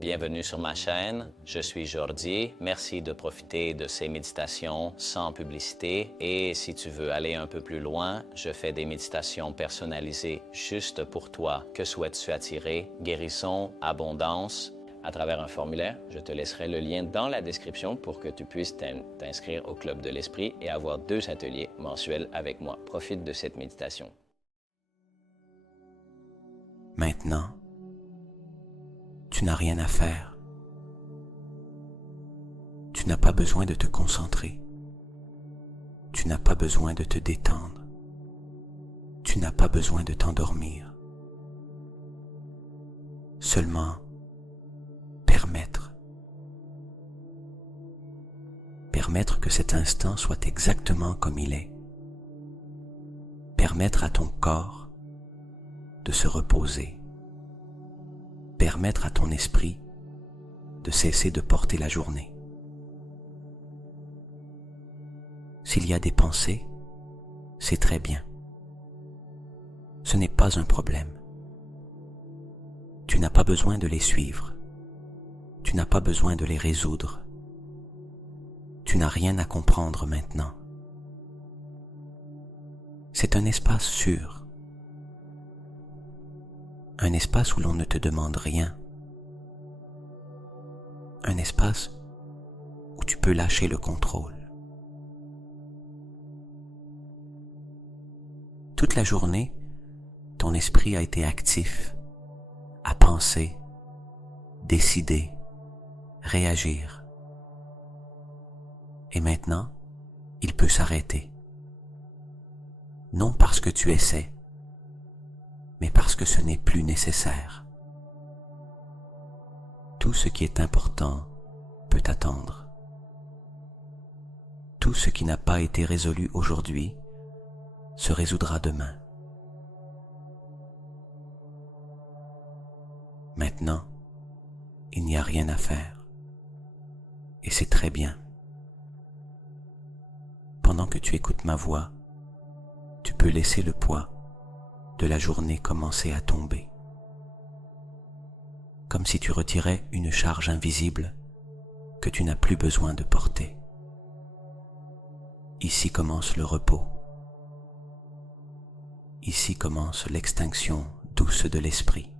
bienvenue sur ma chaîne, je suis Jordi. Merci de profiter de ces méditations sans publicité et si tu veux aller un peu plus loin, je fais des méditations personnalisées juste pour toi. Que souhaites-tu attirer? Guérison, abondance? À travers un formulaire, je te laisserai le lien dans la description pour que tu puisses t'inscrire au Club de l'Esprit et avoir 2 ateliers mensuels avec moi. Profite de cette méditation. Maintenant, tu n'as rien à faire. Tu n'as pas besoin de te concentrer. Tu n'as pas besoin de te détendre. Tu n'as pas besoin de t'endormir. Seulement permettre. Permettre que cet instant soit exactement comme il est. Permettre à ton corps de se reposer. Permettre à ton esprit de cesser de porter la journée. S'il y a des pensées, c'est très bien. Ce n'est pas un problème. Tu n'as pas besoin de les suivre. Tu n'as pas besoin de les résoudre. Tu n'as rien à comprendre maintenant. C'est un espace sûr. Un espace où l'on ne te demande rien. Un espace où tu peux lâcher le contrôle. Toute la journée, ton esprit a été actif, à penser, décider, réagir. Et maintenant, il peut s'arrêter. Non parce que tu essaies, mais parce que ce n'est plus nécessaire. Tout ce qui est important peut attendre. Tout ce qui n'a pas été résolu aujourd'hui se résoudra demain. Maintenant, il n'y a rien à faire. Et c'est très bien. Pendant que tu écoutes ma voix, tu peux laisser le poids de la journée commencer à tomber. Comme si tu retirais une charge invisible que tu n'as plus besoin de porter. Ici commence le repos. Ici commence l'extinction douce de l'esprit.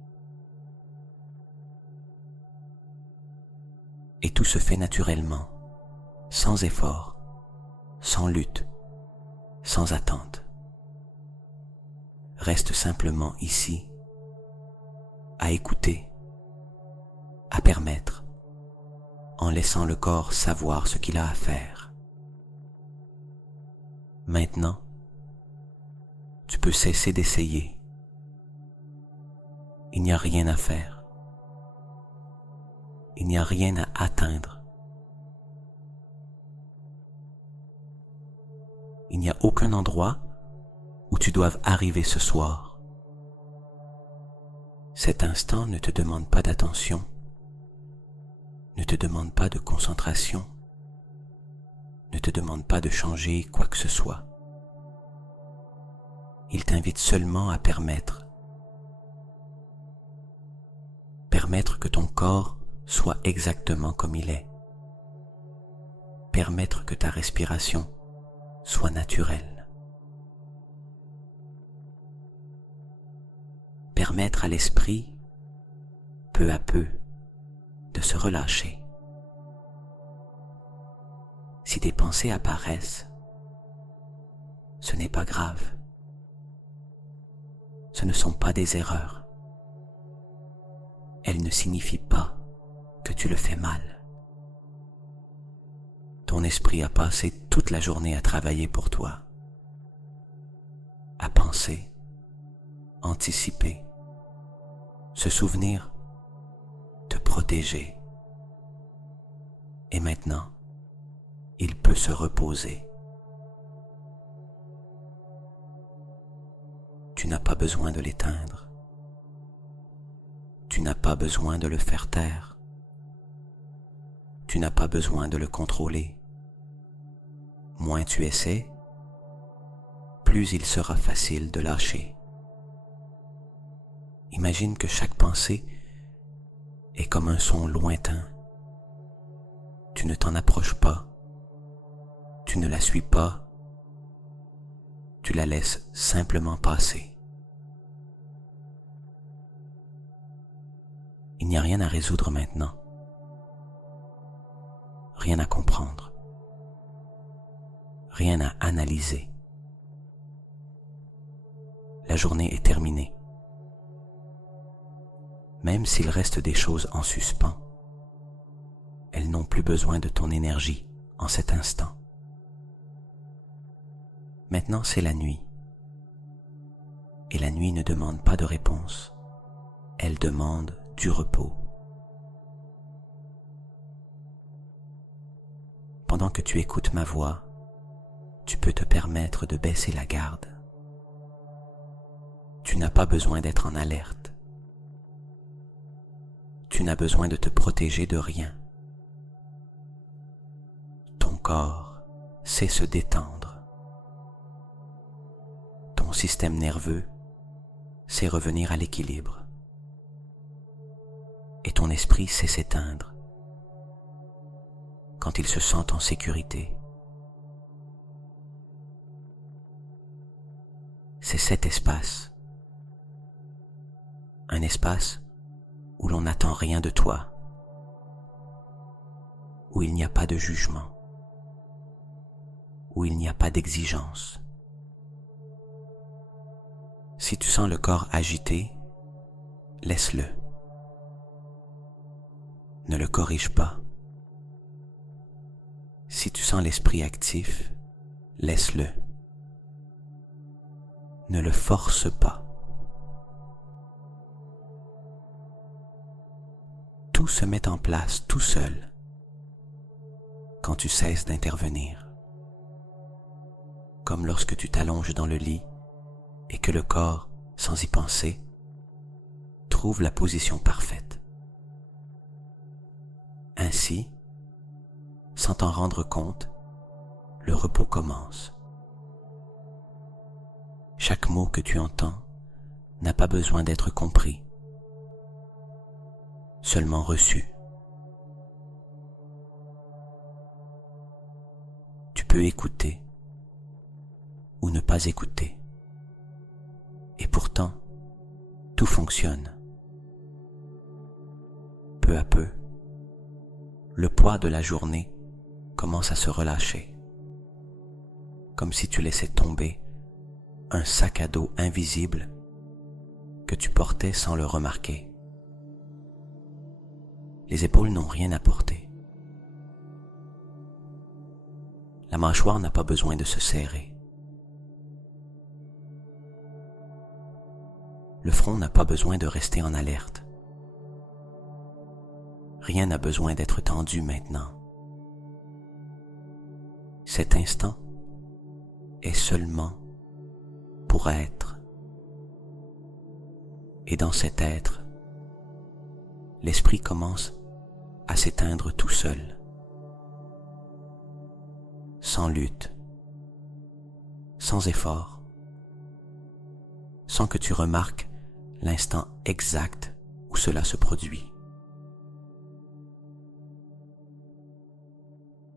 Et tout se fait naturellement, sans effort, sans lutte, sans attente. Reste simplement ici, à écouter, à permettre, en laissant le corps savoir ce qu'il a à faire. Maintenant, tu peux cesser d'essayer. Il n'y a rien à faire. Il n'y a rien à atteindre. Il n'y a aucun endroit où tu doives arriver ce soir. Cet instant ne te demande pas d'attention, ne te demande pas de concentration, ne te demande pas de changer quoi que ce soit. Il t'invite seulement à permettre. Permettre que ton corps soit exactement comme il est. Permettre que ta respiration soit naturelle. Permettre à l'esprit, peu à peu, de se relâcher. Si des pensées apparaissent, ce n'est pas grave. Ce ne sont pas des erreurs. Elles ne signifient pas que tu le fais mal. Ton esprit a passé toute la journée à travailler pour toi, à penser, anticiper, se souvenir, te protéger. Et maintenant, il peut se reposer. Tu n'as pas besoin de l'éteindre. Tu n'as pas besoin de le faire taire. Tu n'as pas besoin de le contrôler. Moins tu essaies, plus il sera facile de lâcher. Imagine que chaque pensée est comme un son lointain. Tu ne t'en approches pas, tu ne la suis pas, tu la laisses simplement passer. Il n'y a rien à résoudre maintenant, rien à comprendre, rien à analyser. La journée est terminée. Même s'il reste des choses en suspens, elles n'ont plus besoin de ton énergie en cet instant. Maintenant, c'est la nuit. Et la nuit ne demande pas de réponse. Elle demande du repos. Pendant que tu écoutes ma voix, tu peux te permettre de baisser la garde. Tu n'as pas besoin d'être en alerte. Tu n'as besoin de te protéger de rien. Ton corps sait se détendre. Ton système nerveux sait revenir à l'équilibre. Et ton esprit sait s'éteindre quand il se sent en sécurité. C'est cet espace, un espace où l'on n'attend rien de toi, où il n'y a pas de jugement, où il n'y a pas d'exigence. Si tu sens le corps agité, laisse-le. Ne le corrige pas. Si tu sens l'esprit actif, laisse-le. Ne le force pas. Tout se met en place tout seul quand tu cesses d'intervenir. Comme lorsque tu t'allonges dans le lit et que le corps, sans y penser, trouve la position parfaite. Ainsi, sans t'en rendre compte, le repos commence. Chaque mot que tu entends n'a pas besoin d'être compris, seulement reçu. Tu peux écouter ou ne pas écouter. Et pourtant, tout fonctionne. Peu à peu, le poids de la journée commence à se relâcher, comme si tu laissais tomber un sac à dos invisible que tu portais sans le remarquer. Les épaules n'ont rien à porter. La mâchoire n'a pas besoin de se serrer. Le front n'a pas besoin de rester en alerte. Rien n'a besoin d'être tendu maintenant. Cet instant est seulement pour être. Et dans cet être, l'esprit commence à s'éteindre tout seul, sans lutte, sans effort, sans que tu remarques l'instant exact où cela se produit.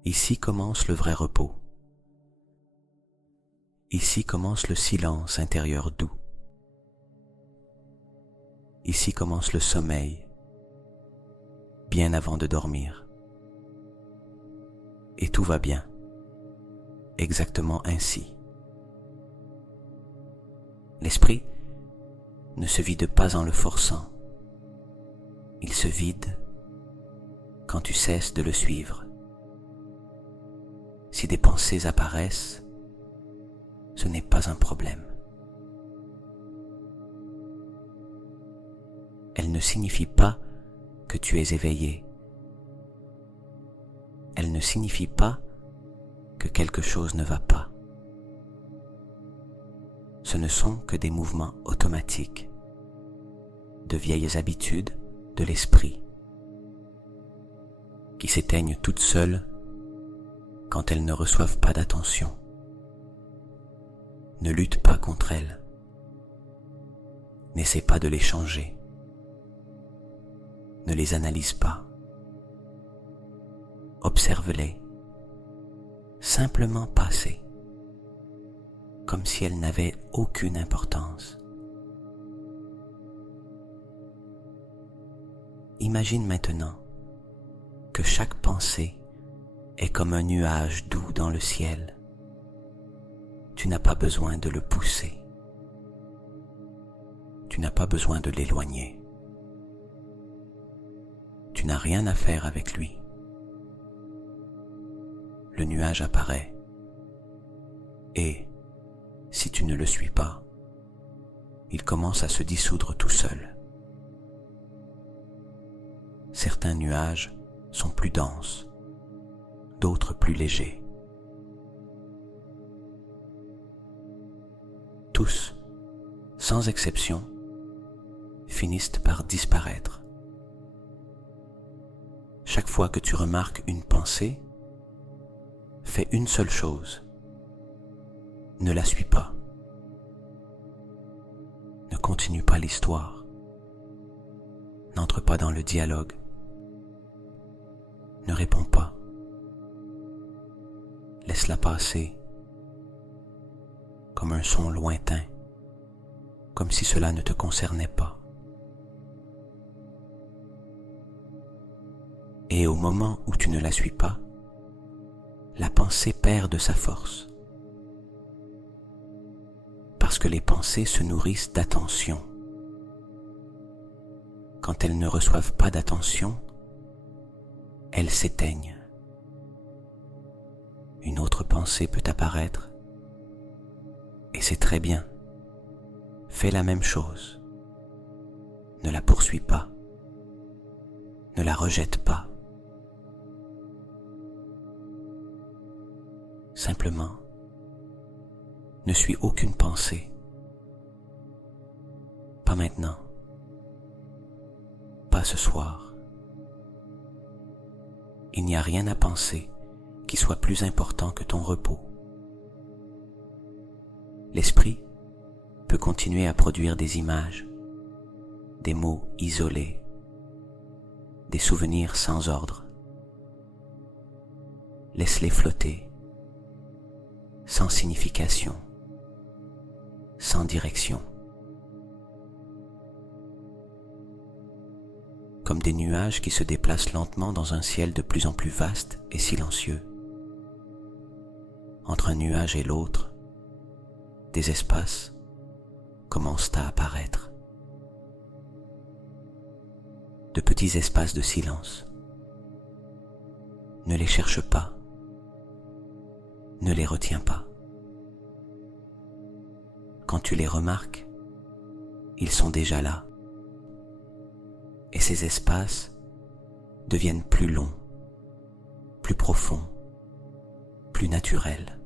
Ici commence le vrai repos. Ici commence le silence intérieur doux. Ici commence le sommeil, bien avant de dormir. Et tout va bien, exactement ainsi. L'esprit ne se vide pas en le forçant. Il se vide quand tu cesses de le suivre. Si des pensées apparaissent, ce n'est pas un problème. Elles ne signifient pas que tu es éveillé. Elles ne signifient pas que quelque chose ne va pas. Ce ne sont que des mouvements automatiques, de vieilles habitudes de l'esprit, qui s'éteignent toutes seules quand elles ne reçoivent pas d'attention. Ne lutte pas contre elles. N'essaie pas de les changer. Ne les analyse pas. Observe-les, simplement passer, comme si elles n'avaient aucune importance. Imagine maintenant que chaque pensée est comme un nuage doux dans le ciel. Tu n'as pas besoin de le pousser. Tu n'as pas besoin de l'éloigner. Tu n'as rien à faire avec lui. Le nuage apparaît et, si tu ne le suis pas, il commence à se dissoudre tout seul. Certains nuages sont plus denses, d'autres plus légers. Tous, sans exception, finissent par disparaître. Chaque fois que tu remarques une pensée, fais une seule chose. Ne la suis pas. Ne continue pas l'histoire. N'entre pas dans le dialogue. Ne réponds pas. Laisse-la passer comme un son lointain, comme si cela ne te concernait pas. Et au moment où tu ne la suis pas, la pensée perd de sa force. Parce que les pensées se nourrissent d'attention. Quand elles ne reçoivent pas d'attention, elles s'éteignent. Une autre pensée peut apparaître, et c'est très bien. Fais la même chose. Ne la poursuis pas. Ne la rejette pas. Simplement, ne suis aucune pensée. Pas maintenant. Pas ce soir. Il n'y a rien à penser qui soit plus important que ton repos. L'esprit peut continuer à produire des images, des mots isolés, des souvenirs sans ordre. Laisse-les flotter, sans signification, sans direction. Comme des nuages qui se déplacent lentement dans un ciel de plus en plus vaste et silencieux. Entre un nuage et l'autre, des espaces commencent à apparaître. De petits espaces de silence. Ne les cherche pas. Ne les retiens pas. Quand tu les remarques, ils sont déjà là. Et ces espaces deviennent plus longs, plus profonds, plus naturels.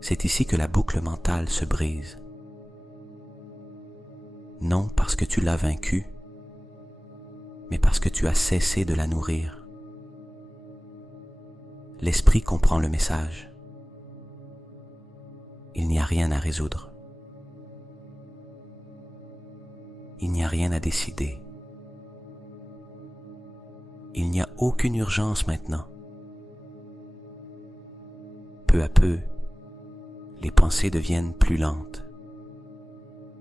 C'est ici que la boucle mentale se brise. Non parce que tu l'as vaincue, mais parce que tu as cessé de la nourrir. L'esprit comprend le message. Il n'y a rien à résoudre. Il n'y a rien à décider. Il n'y a aucune urgence maintenant. Peu à peu, les pensées deviennent plus lentes,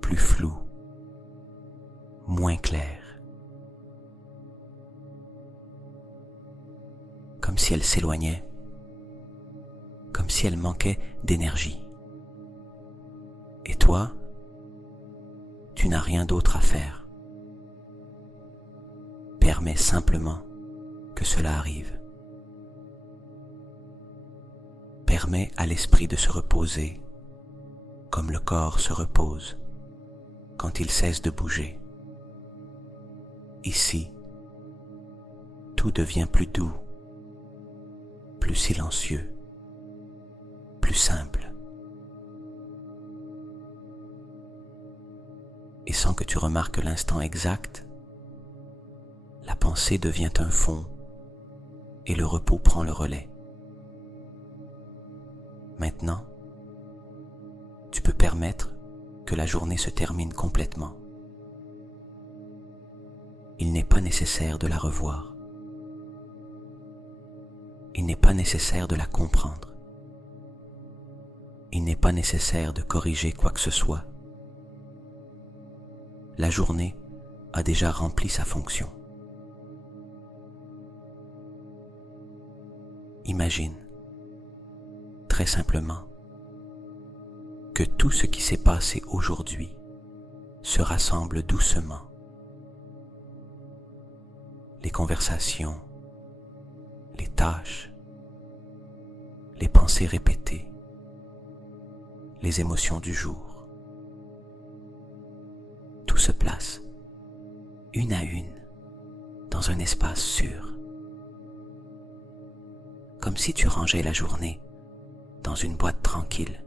plus floues, moins claires. Comme si elles s'éloignaient, comme si elles manquaient d'énergie. Et toi, tu n'as rien d'autre à faire. Permets simplement que cela arrive. Permets à l'esprit de se reposer comme le corps se repose quand il cesse de bouger. Ici, tout devient plus doux, plus silencieux, plus simple. Et sans que tu remarques l'instant exact, la pensée devient un fond et le repos prend le relais. Maintenant, tu peux permettre que la journée se termine complètement. il n'est pas nécessaire de la revoir. Il n'est pas nécessaire de la comprendre. Il n'est pas nécessaire de corriger quoi que ce soit. La journée a déjà rempli sa fonction. Imagine, très simplement, que tout ce qui s'est passé aujourd'hui se rassemble doucement. Les conversations, les tâches, les pensées répétées, les émotions du jour. Tout se place, une à une, dans un espace sûr. Comme si tu rangeais la journée dans une boîte tranquille,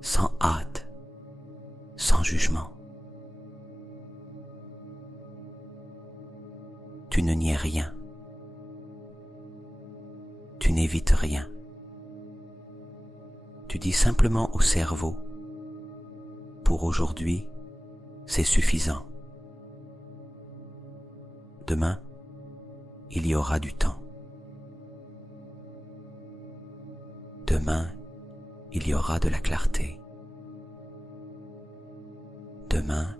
sans hâte, sans jugement. Tu ne niais rien. Tu n'évites rien. Tu dis simplement au cerveau, pour aujourd'hui, c'est suffisant. Demain, il y aura du temps. Demain, il y aura de la clarté. Demain,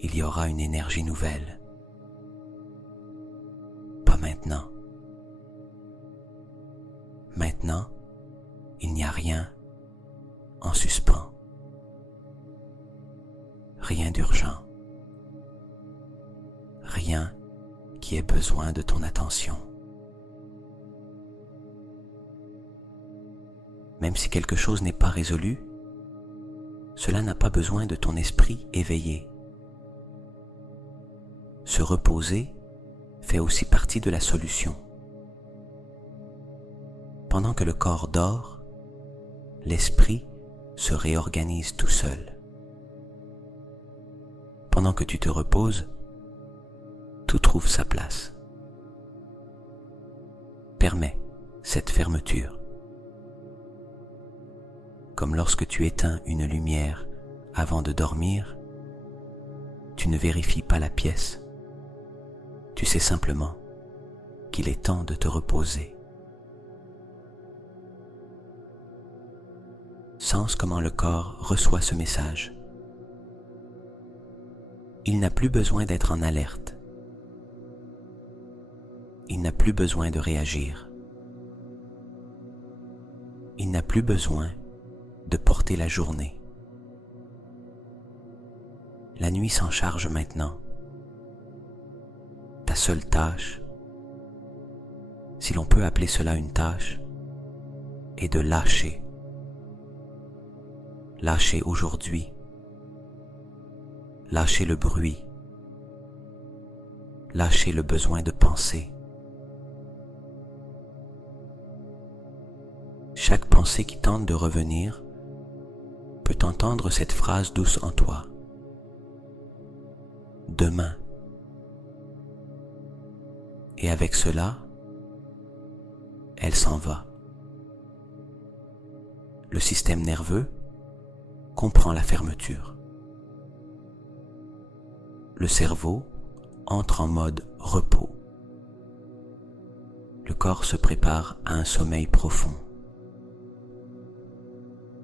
il y aura une énergie nouvelle. Pas maintenant. Maintenant, il n'y a rien en suspens. Rien d'urgent. Rien qui ait besoin de ton attention. Même si quelque chose n'est pas résolu, cela n'a pas besoin de ton esprit éveillé. Se reposer fait aussi partie de la solution. Pendant que le corps dort, l'esprit se réorganise tout seul. Pendant que tu te reposes, tout trouve sa place. Permets cette fermeture. Comme lorsque tu éteins une lumière avant de dormir, tu ne vérifies pas la pièce. Tu sais simplement qu'il est temps de te reposer. Sens comment le corps reçoit ce message. Il n'a plus besoin d'être en alerte. Il n'a plus besoin de réagir. Il n'a plus besoin de porter la journée. La nuit s'en charge maintenant. Ta seule tâche, si l'on peut appeler cela une tâche, est de lâcher. Lâcher aujourd'hui. Lâcher le bruit. Lâcher le besoin de penser. Chaque pensée qui tente de revenir peut entendre cette phrase douce en toi. Demain. Et avec cela, elle s'en va. Le système nerveux comprend la fermeture. Le cerveau entre en mode repos. Le corps se prépare à un sommeil profond.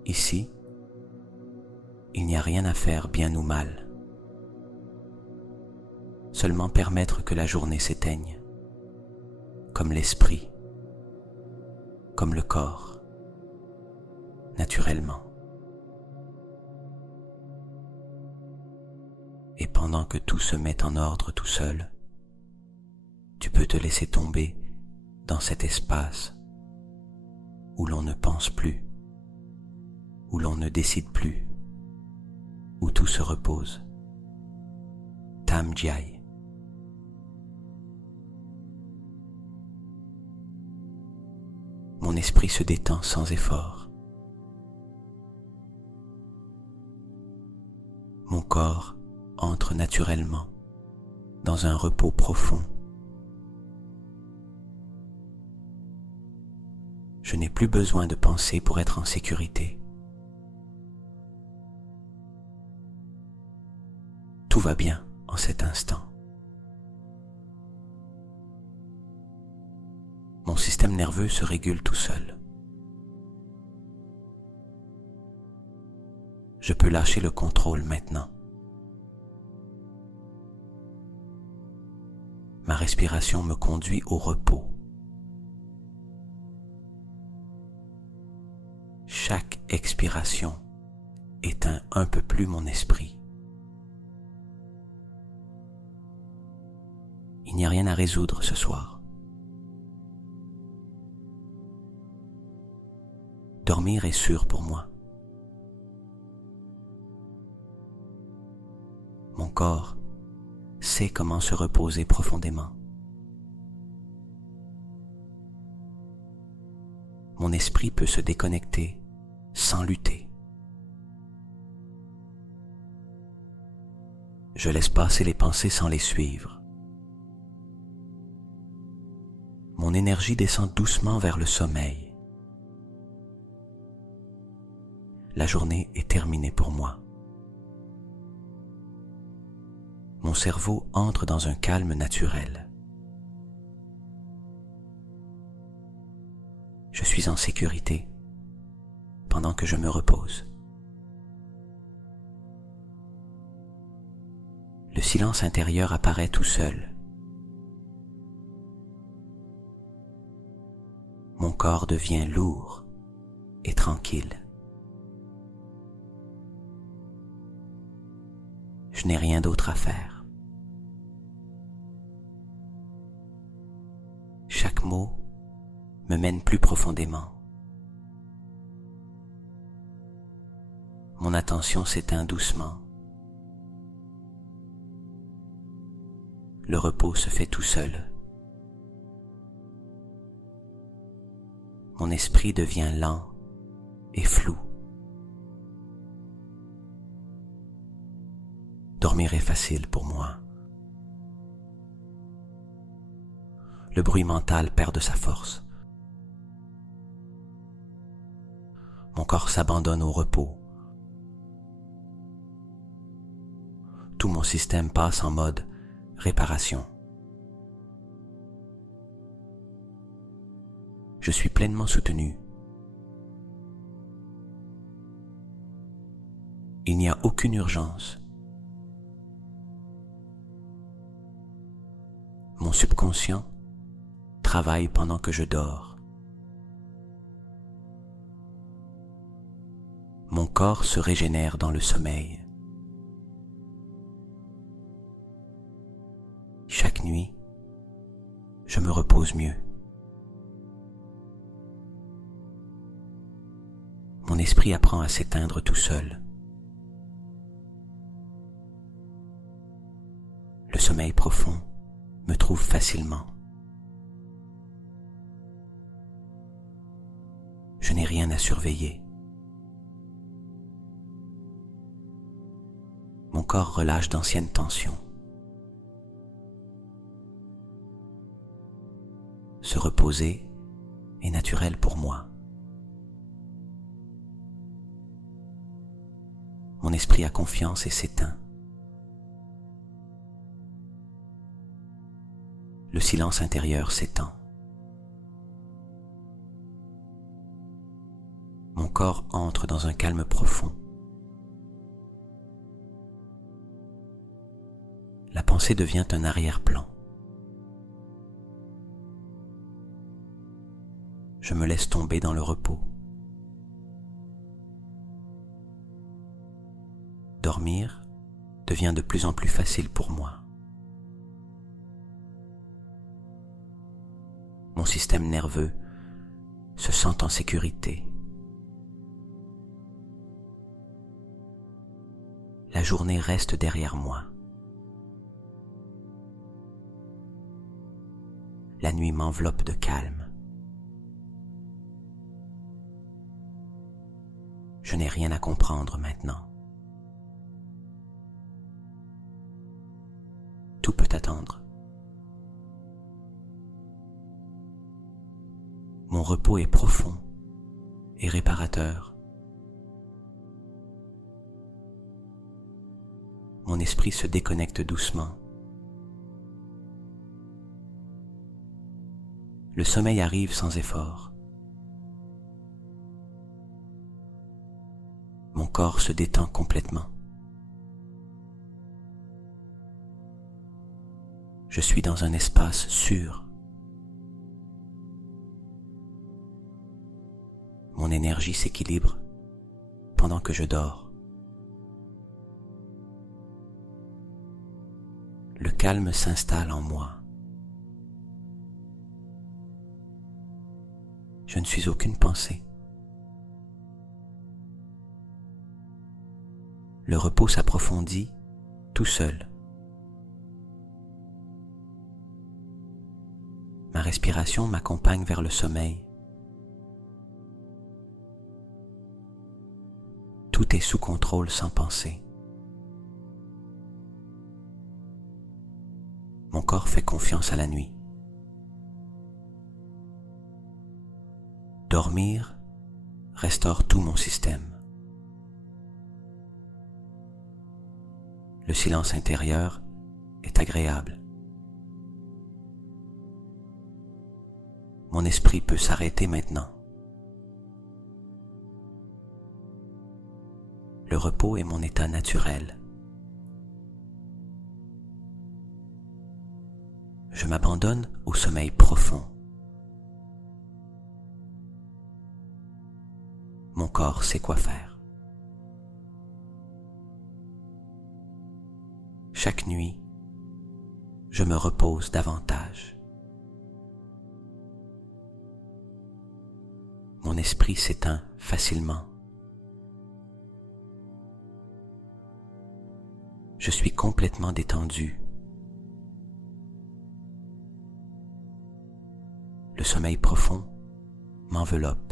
Ici, il n'y a rien à faire bien ou mal. Seulement permettre que la journée s'éteigne, comme l'esprit, comme le corps, naturellement. Et pendant que tout se met en ordre tout seul, tu peux te laisser tomber dans cet espace où l'on ne pense plus, où l'on ne décide plus, où tout se repose. Tam Gyai. Mon esprit se détend sans effort. Mon corps entre naturellement dans un repos profond. Je n'ai plus besoin de penser pour être en sécurité. Tout va bien en cet instant. Mon système nerveux se régule tout seul. Je peux lâcher le contrôle maintenant. Ma respiration me conduit au repos. Chaque expiration éteint un peu plus mon esprit. Il n'y a rien à résoudre ce soir. Dormir est sûr pour moi. Mon corps sait comment se reposer profondément. Mon esprit peut se déconnecter sans lutter. Je laisse passer les pensées sans les suivre. Mon énergie descend doucement vers le sommeil. La journée est terminée pour moi. Mon cerveau entre dans un calme naturel. Je suis en sécurité pendant que je me repose. Le silence intérieur apparaît tout seul. Mon corps devient lourd et tranquille. Je n'ai rien d'autre à faire. Chaque mot me mène plus profondément. Mon attention s'éteint doucement. Le repos se fait tout seul. Mon esprit devient lent et flou. Dormir est facile pour moi. Le bruit mental perd de sa force. Mon corps s'abandonne au repos. Tout mon système passe en mode réparation. Je suis pleinement soutenu. Il n'y a aucune urgence. Mon subconscient travaille pendant que je dors. Mon corps se régénère dans le sommeil. Chaque nuit, je me repose mieux. Mon esprit apprend à s'éteindre tout seul. Le sommeil profond me trouve facilement. Je n'ai rien à surveiller. Mon corps relâche d'anciennes tensions. Se reposer est naturel pour moi. Mon esprit a confiance et s'éteint. Le silence intérieur s'étend. Mon corps entre dans un calme profond. La pensée devient un arrière-plan. Je me laisse tomber dans le repos. Dormir devient de plus en plus facile pour moi. Mon système nerveux se sent en sécurité. La journée reste derrière moi. La nuit m'enveloppe de calme. Je n'ai rien à comprendre maintenant. Tout peut attendre. Mon repos est profond et réparateur. Mon esprit se déconnecte doucement. le sommeil arrive sans effort. Mon corps se détend complètement. Je suis dans un espace sûr. Mon énergie s'équilibre pendant que je dors. Le calme s'installe en moi. Je ne suis aucune pensée. Le repos s'approfondit tout seul. Ma respiration m'accompagne vers le sommeil. Tout est sous contrôle sans penser. Mon corps fait confiance à la nuit. Dormir restaure tout mon système. Le silence intérieur est agréable. Mon esprit peut s'arrêter maintenant. Le repos est mon état naturel. Je m'abandonne au sommeil profond. Mon corps sait quoi faire. Chaque nuit, je me repose davantage. Mon esprit s'éteint facilement. Je suis complètement détendu. Le sommeil profond m'enveloppe.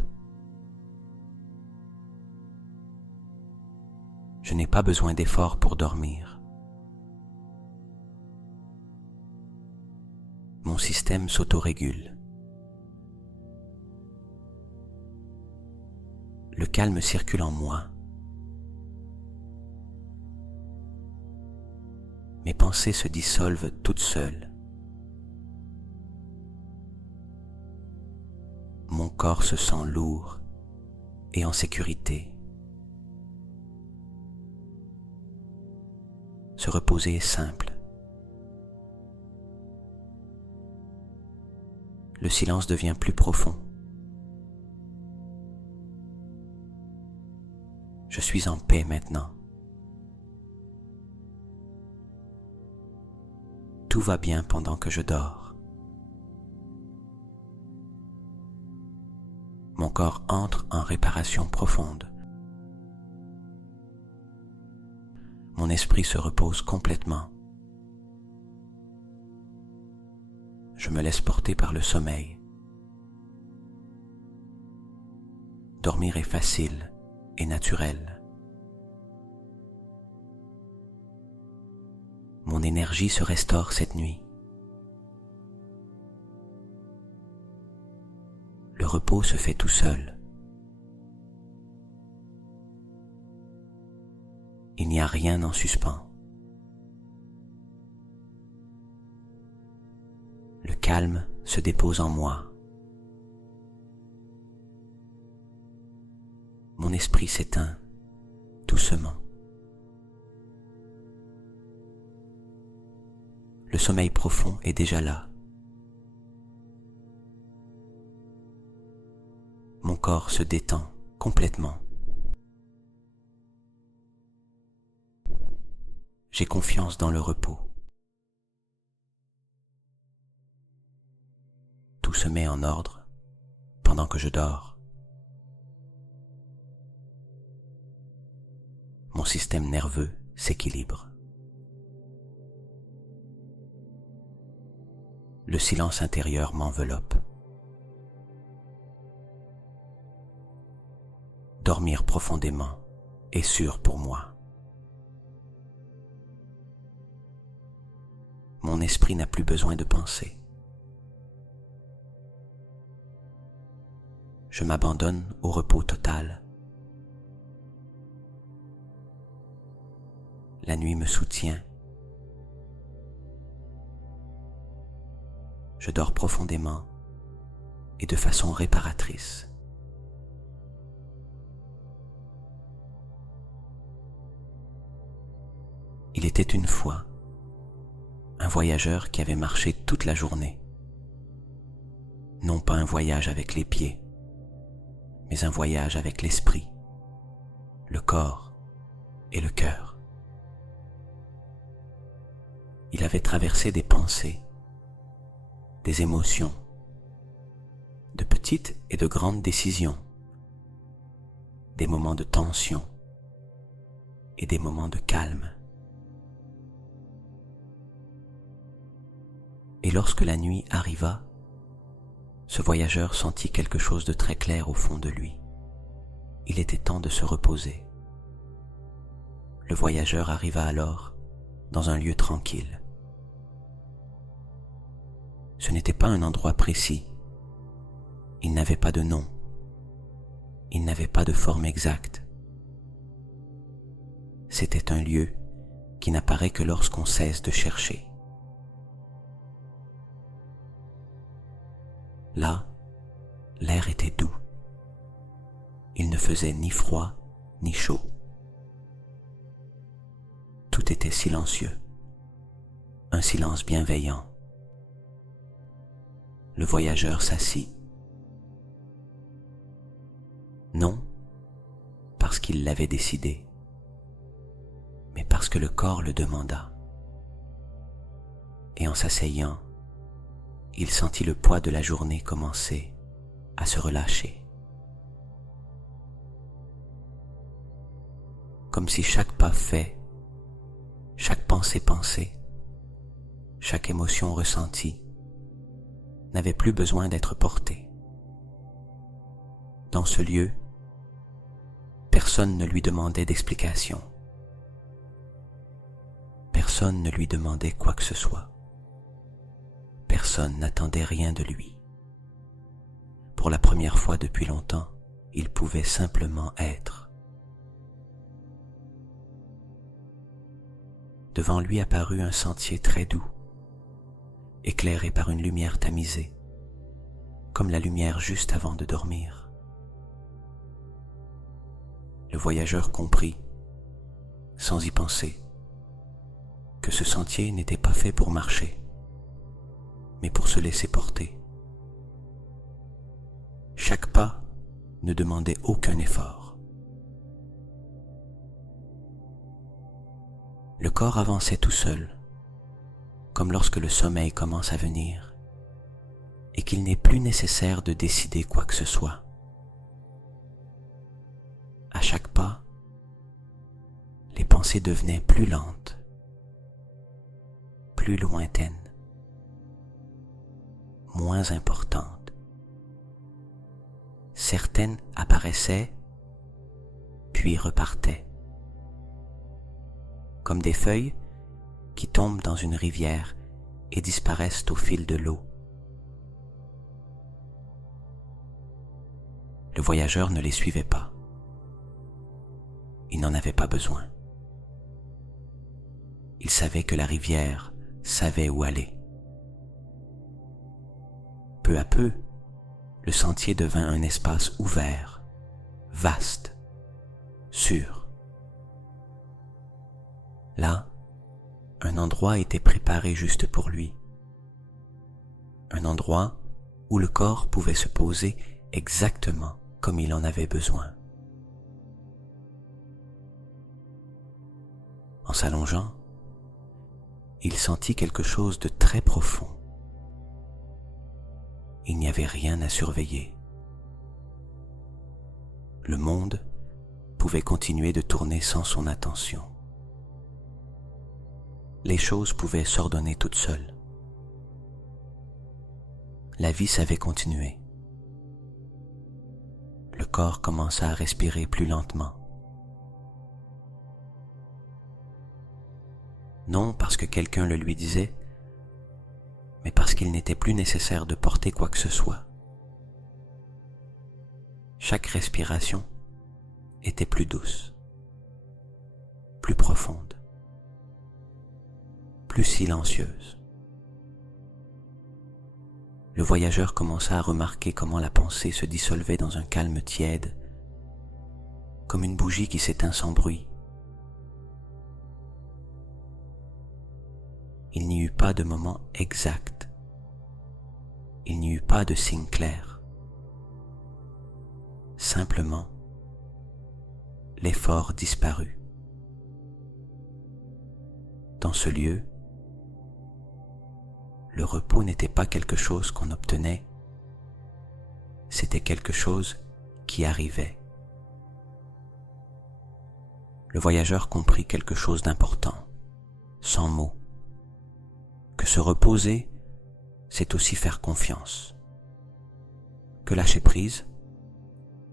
Je n'ai pas besoin d'efforts pour dormir. Mon système s'autorégule. Le calme circule en moi. Mes pensées se dissolvent toutes seules. Mon corps se sent lourd et en sécurité. Se reposer est simple. Le silence devient plus profond. Je suis en paix maintenant. Tout va bien pendant que je dors. Mon corps entre en réparation profonde. Mon esprit se repose complètement. Je me laisse porter par le sommeil. Dormir est facile et naturel. Mon énergie se restaure cette nuit. Le repos se fait tout seul. Il n'y a rien en suspens. Le calme se dépose en moi. Mon esprit s'éteint doucement. Le sommeil profond est déjà là. Mon corps se détend complètement. J'ai confiance dans le repos. Tout se met en ordre pendant que je dors. Mon système nerveux s'équilibre. Le silence intérieur m'enveloppe. Dormir profondément est sûr pour moi. Mon esprit n'a plus besoin de penser. Je m'abandonne au repos total. La nuit me soutient. Je dors profondément et de façon réparatrice. Il était une fois un voyageur qui avait marché toute la journée. Non pas un voyage avec les pieds, mais un voyage avec l'esprit, le corps et le cœur. Il avait traversé des pensées, des émotions, de petites et de grandes décisions, des moments de tension et des moments de calme. Et lorsque la nuit arriva, ce voyageur sentit quelque chose de très clair au fond de lui. Il était temps de se reposer. Le voyageur arriva alors dans un lieu tranquille. Ce n'était pas un endroit précis. Il n'avait pas de nom. Il n'avait pas de forme exacte. C'était un lieu qui n'apparaît que lorsqu'on cesse de chercher. Là, l'air était doux. Il ne faisait ni froid ni chaud. Tout était silencieux, un silence bienveillant. Le voyageur s'assit. Non parce qu'il l'avait décidé, mais parce que le corps le demanda. Et en s'asseyant, il sentit le poids de la journée commencer à se relâcher. Comme si chaque pas fait, chaque pensée pensée, chaque émotion ressentie n'avait plus besoin d'être portée. Dans ce lieu, personne ne lui demandait d'explication. Personne ne lui demandait quoi que ce soit. Personne n'attendait rien de lui. Pour la première fois depuis longtemps, il pouvait simplement être. Devant lui apparut un sentier très doux, éclairé par une lumière tamisée, comme la lumière juste avant de dormir. Le voyageur comprit, sans y penser, que ce sentier n'était pas fait pour marcher, mais pour se laisser porter. Chaque pas ne demandait aucun effort. Le corps avançait tout seul, comme lorsque le sommeil commence à venir, et qu'il n'est plus nécessaire de décider quoi que ce soit. À chaque pas, les pensées devenaient plus lentes, plus lointaines, moins importantes. Certaines apparaissaient, puis repartaient, comme des feuilles qui tombent dans une rivière et disparaissent au fil de l'eau. Le voyageur ne les suivait pas. Il n'en avait pas besoin. Il savait que la rivière savait où aller. Peu à peu, le sentier devint un espace ouvert, vaste, sûr. Là, un endroit était préparé juste pour lui. Un endroit où le corps pouvait se poser exactement comme il en avait besoin. En s'allongeant, il sentit quelque chose de très profond. Il n'y avait rien à surveiller. Le monde pouvait continuer de tourner sans son attention. Les choses pouvaient s'ordonner toutes seules. La vie savait continuer. Le corps commença à respirer plus lentement. Non parce que quelqu'un le lui disait, mais parce qu'il n'était plus nécessaire de porter quoi que ce soit. Chaque respiration était plus douce, plus profonde, plus silencieuse. le voyageur commença à remarquer comment la pensée se dissolvait dans un calme tiède, comme une bougie qui s'éteint sans bruit. Il n'y eut pas de moment exact. Il n'y eut pas de signe clair. Simplement, l'effort disparut. Dans ce lieu, le repos n'était pas quelque chose qu'on obtenait, c'était quelque chose qui arrivait. Le voyageur comprit quelque chose d'important, sans mots, que se reposer, c'est aussi faire confiance, que lâcher prise,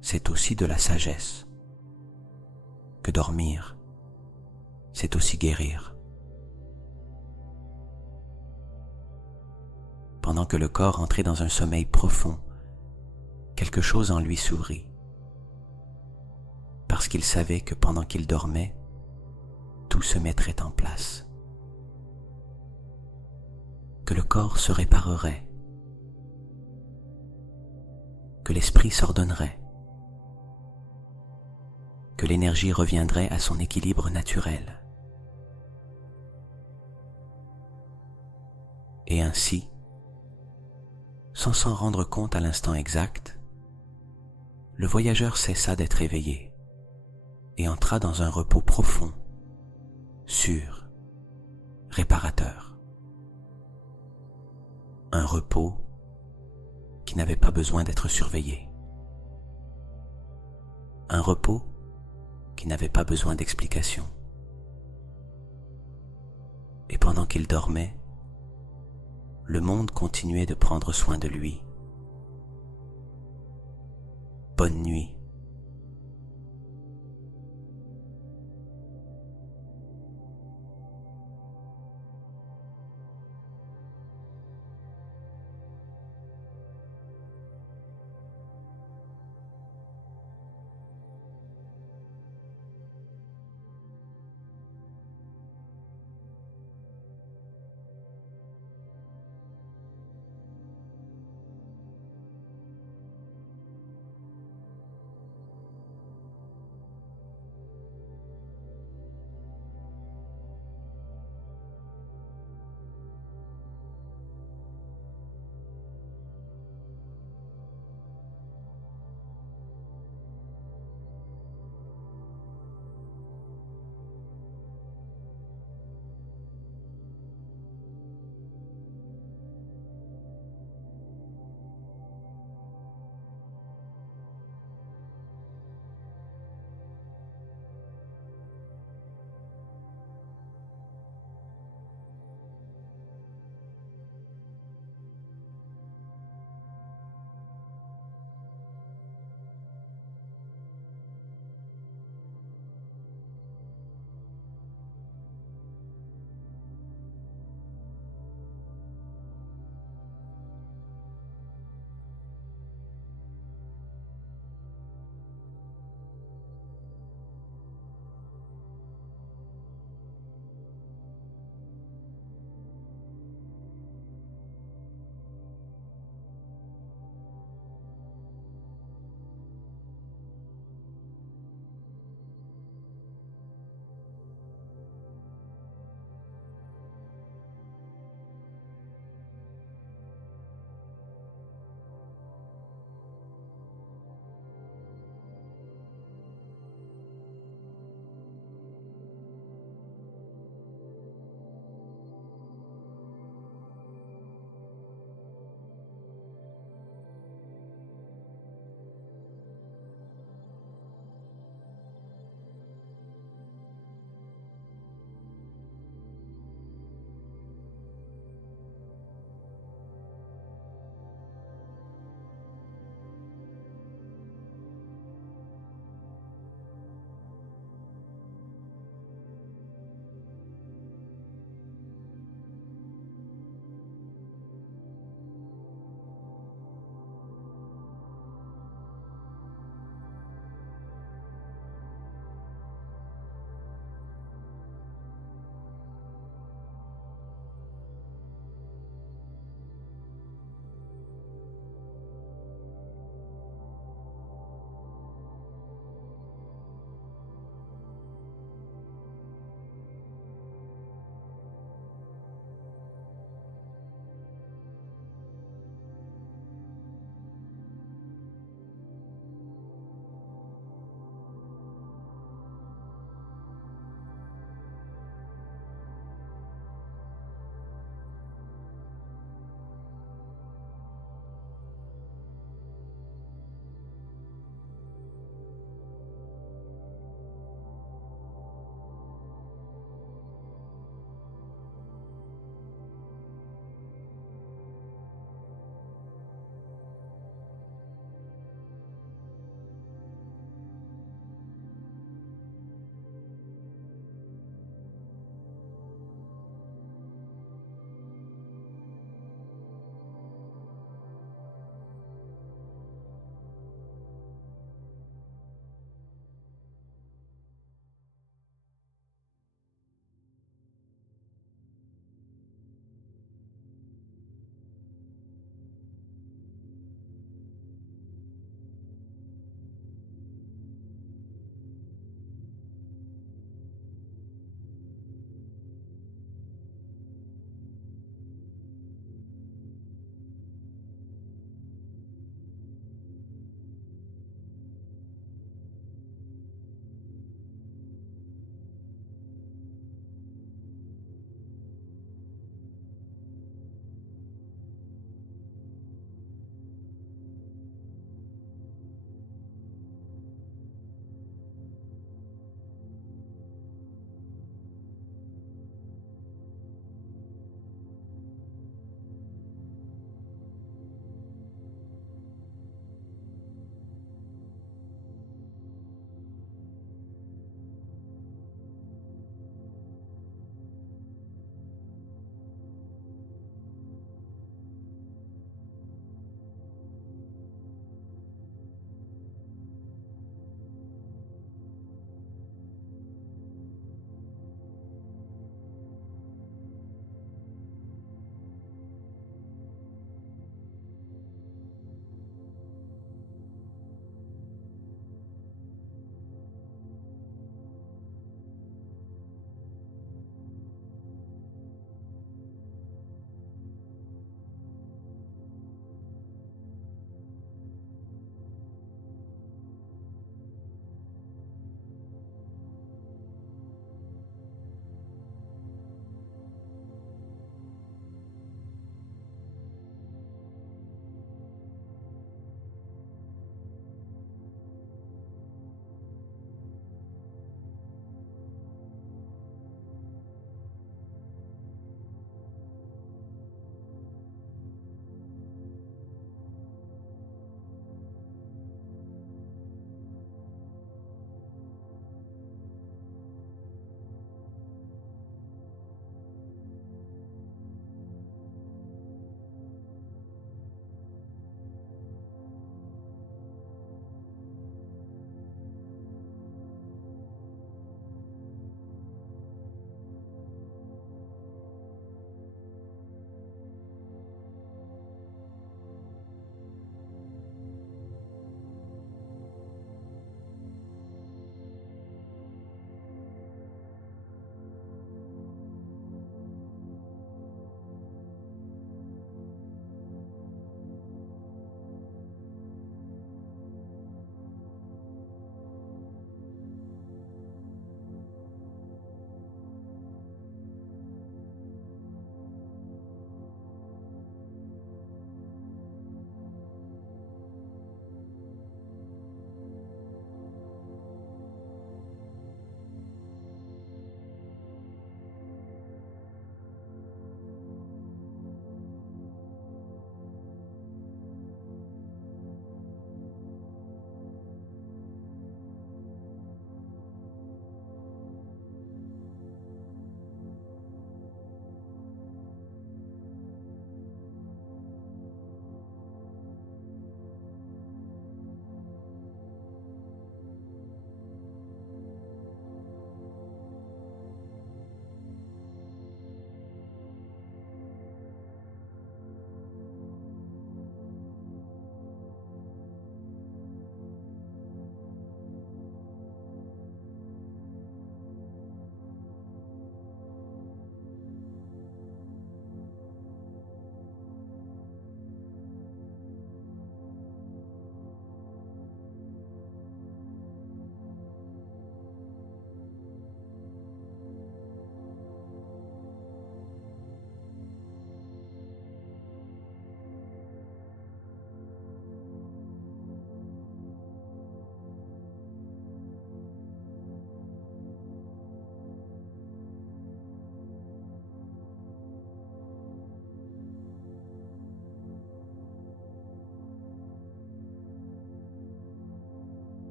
c'est aussi de la sagesse, que dormir, c'est aussi guérir. Pendant que le corps entrait dans un sommeil profond, quelque chose en lui s'ouvrit, parce qu'il savait que pendant qu'il dormait, tout se mettrait en place, que le corps se réparerait, que l'esprit s'ordonnerait, que l'énergie reviendrait à son équilibre naturel. Et ainsi, sans s'en rendre compte à l'instant exact, le voyageur cessa d'être éveillé et entra dans un repos profond, sûr, réparateur. Un repos qui n'avait pas besoin d'être surveillé. Un repos qui n'avait pas besoin d'explication. Et pendant qu'il dormait, le monde continuait de prendre soin de lui. Bonne nuit.